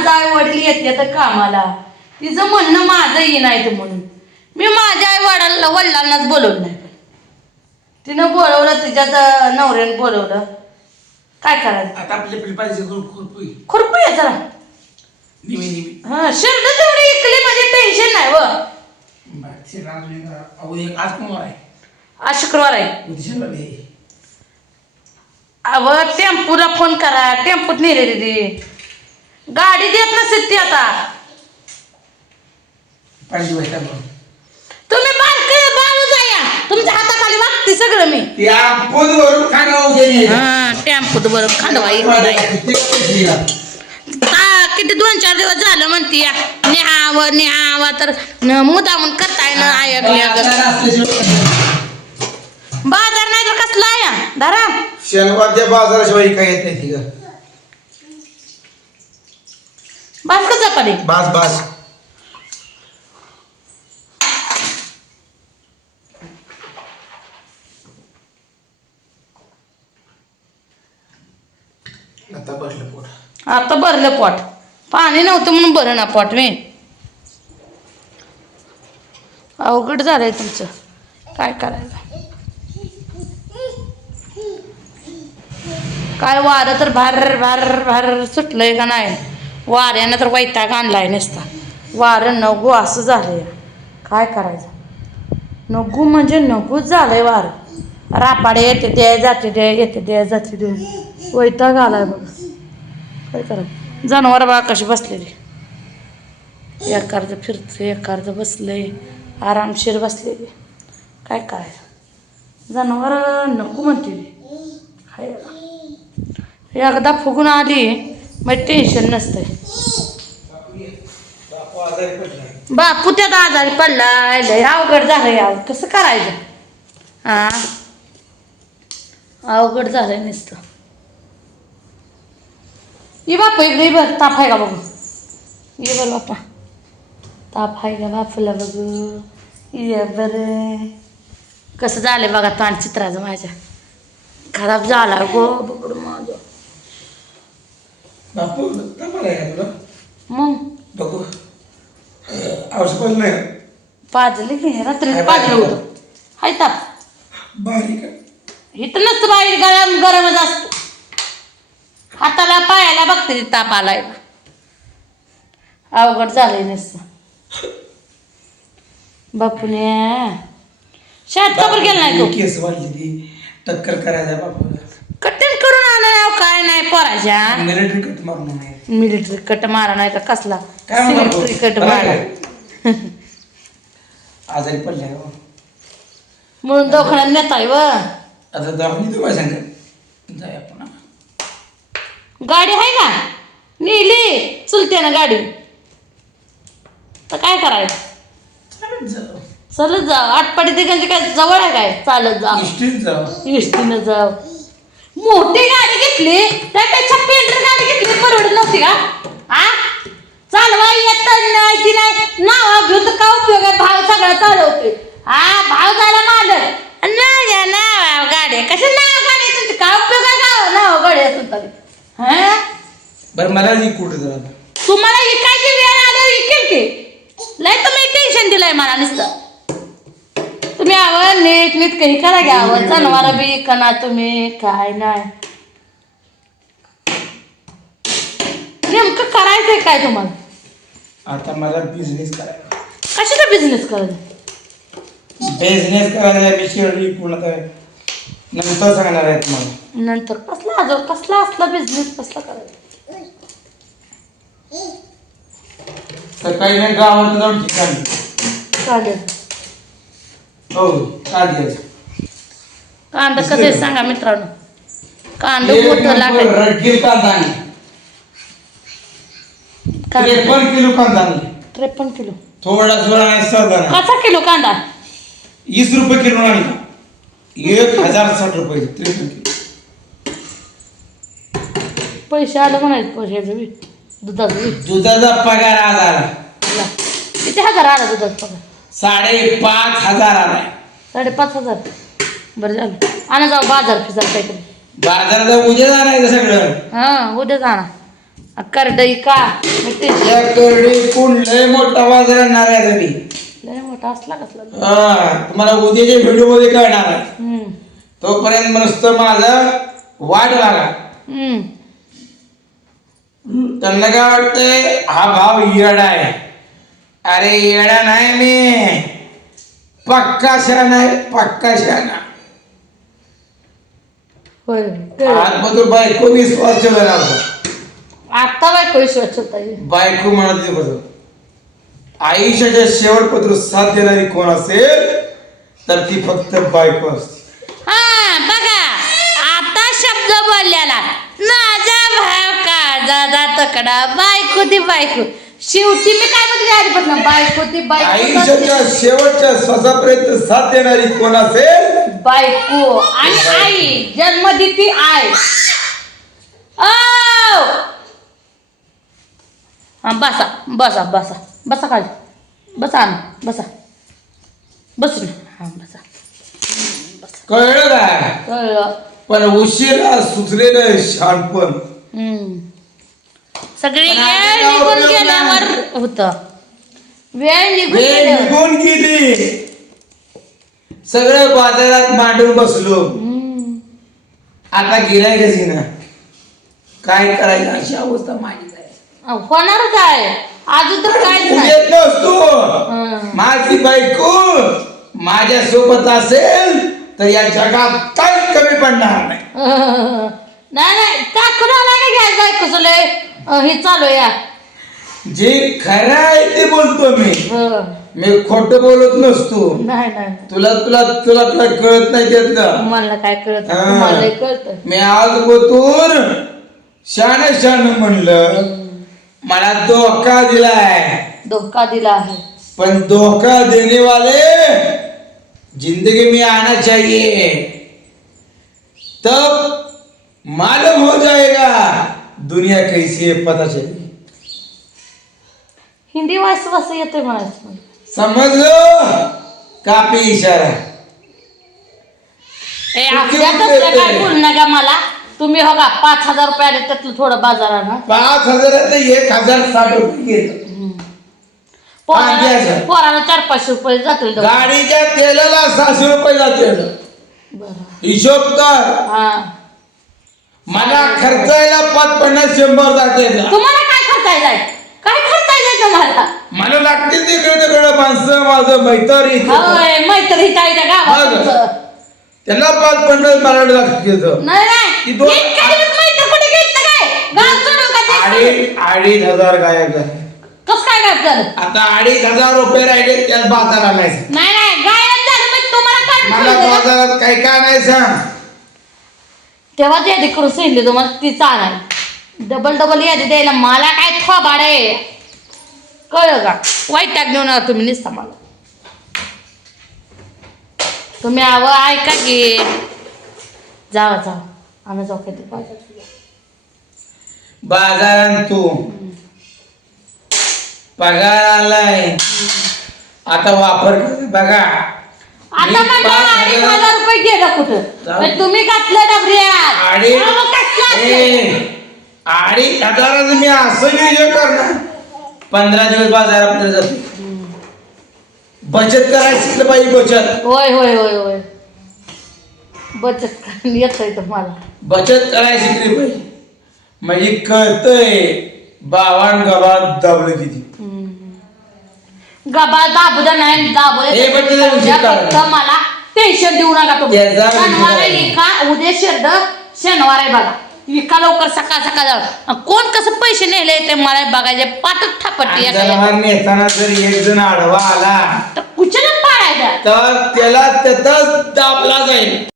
माझा आई वडील येते तर कामाला. तिचं म्हणणं माझं ये नाही तर म्हणून. मी माझ्या आई वडिला वडिलांनाच बोलवलं नाही. तिनं बोलवलं तिच्या नवऱ्यानं बोलवलं. काय करायचं? आता आपले पाहिजे खुरपुई खुरपू आहे. जरा. निमी निमी. हा शर्ट तेवढी इकली म्हणजे टेन्शन नाही व. अहो एक आज कुमार आहे. आज शुक्रवार आहे. उद्या शनिवार आहे. अव टेम्पूला फोन करा. टेम्पूत नेलेली ती गाडी देत नसेल ती आता पाहिजे. तुम्ही बारक बाळू जाया तुमच्या हाताखाली वागते सगळं मी. हा टेम्पूत येत नाही ते? ता- किती दोन चार दिवस झालं म्हणती या न्यावं तर न- करताय ना ऐकली अगं बाजारात असल्याशिवाय- बाजार नाही तर कसला या धरा शनिवारच्या बाजाराशिवाय काय येत नाही ती गं. बस का चपाती बास बास. आता बसलं पोट. आता भरलं पोट. पाणी नव्हतं म्हणून बरं ना पोट मी अवघड झालंय तुमचं. काय करायचं? काय वारं तर भार भार भार सुटलंय का नाही? वाऱ्यानं तर वैताग आणलाय नसता. वारं नगू असं झालंय. काय करायचं? नगू म्हणजे नगूच झालंय वारं. रापाडे येते द्या जाते द्या येते द्या जाते द्या वैताग आलाय बघ. काय करायचं? जनावर बा कशी बसलेली? एखादं फिरतं एखादं बसलंय आरामशीर बसलेली. काय करायचं? जनावर नको म्हणते. हाय एकदा फुगून आली मग टेन्शन नसतंय. बापू त्यात आजारी पडलाय लय अवघड झालं याव कसं करायचं? हा अवघड झालंय नुसतं. ये बापू इकडे बर बरं ताप आहे का बघू? ये बरं बापा. ताप आहे का बापूला बघू? ये बर. कसं झालं बघा ताण चित्राचं माझ्या. खराब झाला गो बघड बापू तपाला आहे का तुला. मग? बघू औषध पण नाही. पाजले की रात्री काय पाजलं पाजलं? होतं. हाय ताप बारीक आहे. इथं नसतं बाई गरम गरमच असतं. हाताला पायाला बघते ती ताप आलाय. अवघड झालंय नसतं. बापूने. शाळेत कबर गेला नाही तो? केस वाढली ती. टक्कर करायचा बापूला. कटिंग करून आणा काय नाही पोराच्या. मिलिटरी कट मारून नाही मिलिटरी कट मारा नाही तर कसला? काय? मिलिटरी कट बरं मारा. आहे? आजारी पडले हो. म्हणून दवाखान्यात नेताय व. आता दवाखान्यात तुम्हाला सांग जाय आपण गाडी आहे का? नेली. चुलते ना गाडी. तर काय करायचं? चालत जाऊ चलत जा. आटपाडी तिघांची काय जवळ आहे काय? चालत जा. इष्टीत जाऊ इष्टीनं जाव मोठी गाडी घेतली त्यापेक्षा पेंटर गाडी घेतली परवडत नव्हती का? आ चालवा येत नाही ती नाही. नाव घेऊन तर काय उपयोग आहे? भाव सगळा चालवते हा भाव झाला मालक. नाही या नाव गाडी. कशा नाव गाडी तुमची? काय उपयोग आहे का नाव गाडी असून तरी? हा? बरं मला कुठं जरा तुम्हाला इकायची वेळ आल्यावर इकेल की लय तुम्ही टेन्शन दिलंय मला नुसतं. तुम्ही आवड नीट नीट काही करा घ्यावं जनावर बी कना तुम्ही काय नाही. नेमकं करायचंय काय तुम्हाला? आता मला बिझनेस करायचा. कशाचा बिझनेस करायचा? बिझनेस करायचा विषय पूर्ण काय नंतर सांगणार आहे तुम्हाला. नंतर कसला अजून कसला असला बिझनेस कसला करायचा? सकाळी नाही गावात जाऊन ठिकाणी. चालेल. हो कांदा कसं सांगा मित्रांनो? कांदा मोठं कांदा त्रेपन्न किलो कांदा. त्रेपन्न किलो. थोडा थोडा नाही कसा किलो कांदा? वीस रुपये किलो आणली एक हजार साठ रुपये त्रेपन्न किलो. पैसे आलं म्हणायचं पैसे बी. दुधाचं दुधाचा पगार आला. किती हजार आला दुधाचा पगार? साडेपाच हजार आलाय. साडेपाच हजार. बरं झालं. आणा जाऊ बाजार फिजार काहीतरी. बाजारात उद्या जाणार सगळं? हां उद्या जाणार. करडई का? ते या करडी कोण लय मोठा बाजार आणणार आहे तरी लय मोठा असला कसला? हा तुम्हाला उद्याच्या व्हिडिओमध्ये कळणार आहे. हम्म. तोपर्यंत मस्त माझं वाट लागा हम्म. त्यांना काय वाटतंय? हा भाव येडा आहे. अरे येडा नाही मी. पक्का शान आहे पक्का शान होय. आज बदल बायको विश्वास ठेवला होता. आता बायको विश्वास येईल बायको म्हणत होती बदल आयुष्याच्या शेवटपत्र साथ देणारी कोण असेल तर ती फक्त बायको असते. हा बघा आता शब्द बोललेला. माझा भाव का दादा तकडा. बायको ती बायको. शेवटी मी काय म्हणते आधीपासून बायको ती आयुष्याच्या बायको शेवटच्या श्वासापर्यंत साथ देणारी कोण असेल? बायको आणि आई. जन्म देती आई. औ! हा बसा बसा बसा बसा खाली. बसा ना बसा. बस ना हा बसा. बसा. कळलं काय? कळलं. पण उशिरा सुचलेलं शहाणपण हम्म. सगळी वेळ आता काय निघून गेल्यावर होत. वेळ निघून वेळ गेल्यावर. निघून गेली. सगळं बाजारात मांडून बसलो. हम्म. आता गिरायकच ना. काय करायचं अशी अवस्था माझी आहे. होणारच आहे. अजून तर काहीच नाही. येत नसतो. हं. माझी बायको माझ्या सोबत असेल तर या जगात काही कमी पडणार नाही. नाही नाही. टाकून आला का घ्यायचं बायकोचं लय. अं, हे चालू या. जे खरं आहे ते बोलतो मी. हं. मी खोट बोलत नसतो. नाही नाही. तुला तुला तुला काय कळत नाही त्यातलं? तुम्हाला काय कळत हा. मी आज बोतून शान शान म्हणलं. मला धोका दिलाय. धोका दिला आहे. पण धोखा देने वाले जिंदगी में आना चाहिए तब मालूम हो जाएगा. दुनिया कैसी है पता चलेगी हिंदी वाच वाच येते म्हणायचं समझ लो काफी इशारा ए आपल्या कसलं काय? बोल नका मला. तुम्ही हो का पाच हजार रुपये आले त्यातलं थोडं बाजारानं? पाच हजारात एक हजार साठ रुपये घेतो. पोराला द्यायचं. पोराला चार पाचशे रुपये जातील दोघं. गाडीच्या तेलाला सहाशे रुपये जाते बरं. हिशोब कर. हा. मला खर्चायला पाच पन्नास शंभर जाते तुम्हाला काय खर्चाय जाय काय खर्चाय जाय तुम्हाला? मला लागते तिकडे तिकडे माणसं माझं मैत्री. होय मैत्री काय त्या गावात बघ. तुमचं. त्याला पाच पन्नास मला लागते नाही नाही. ती दोन- इतक्या दिवस मैत्री कुठे गेलतं काय? गाव सोडून का ते अडीच अडीच हजार गायक झाले. कसं काय झालं? आता अडीच हजार रुपये राहिले त्यात बाजार आणायचं. नाही नाही. गायब झालं म्हणजे तुम्हाला काय मला? बाजारात काय काय नाही सांग. तेव्हा यादी करून सांगितली तुम्हाला ती चाल डबल डबल यादी द्यायला मला काय थोबाड आहे? कळलं का? वाईट टाक आला तुम्ही निसता मला. तुम्ही आव ऐका की. जावा जावा. आम्ही जाऊ कधी बाजारात. बाजारात तू. पगार आलाय. आता वापर कर बघा. आता म्हणलं अडीच हजार- हजार रुपये गेलं कुठं जाऊ. पण तुम्ही घातलं डबऱ्यात. कसलं असतं? ए, अडीच हजाराचं मी असं नियोजन करणार. पंधरा दिवस बाजार आपल्याला जाते. बचत करायला शिकलं पाहिजे बचत. होय होय होय होय. बचत करून येतोय तुम्हाला. बचत करायला शिकली पाहिजे म्हणजे कळतंय बावान गावात दाबलं किती? गबा दाबू द्या नाही दाबू द्या. पण तिला उशीर फक्त काढला. मला टेन्शन देऊ नका तुम्ही त्याचा उशीर शनिवार आहे. एका उद्या शर्द शनिवार आहे बघा इका लवकर सकाळ सकाळ जाऊ कोण कसं पैसे नेले ते मला बघायचे पाठच थापटते एका जनावर एका. नेताना जर एक जण आडवा आला तर कुचलच पाडायचा तर त्याला त्यातच दाबला जाईल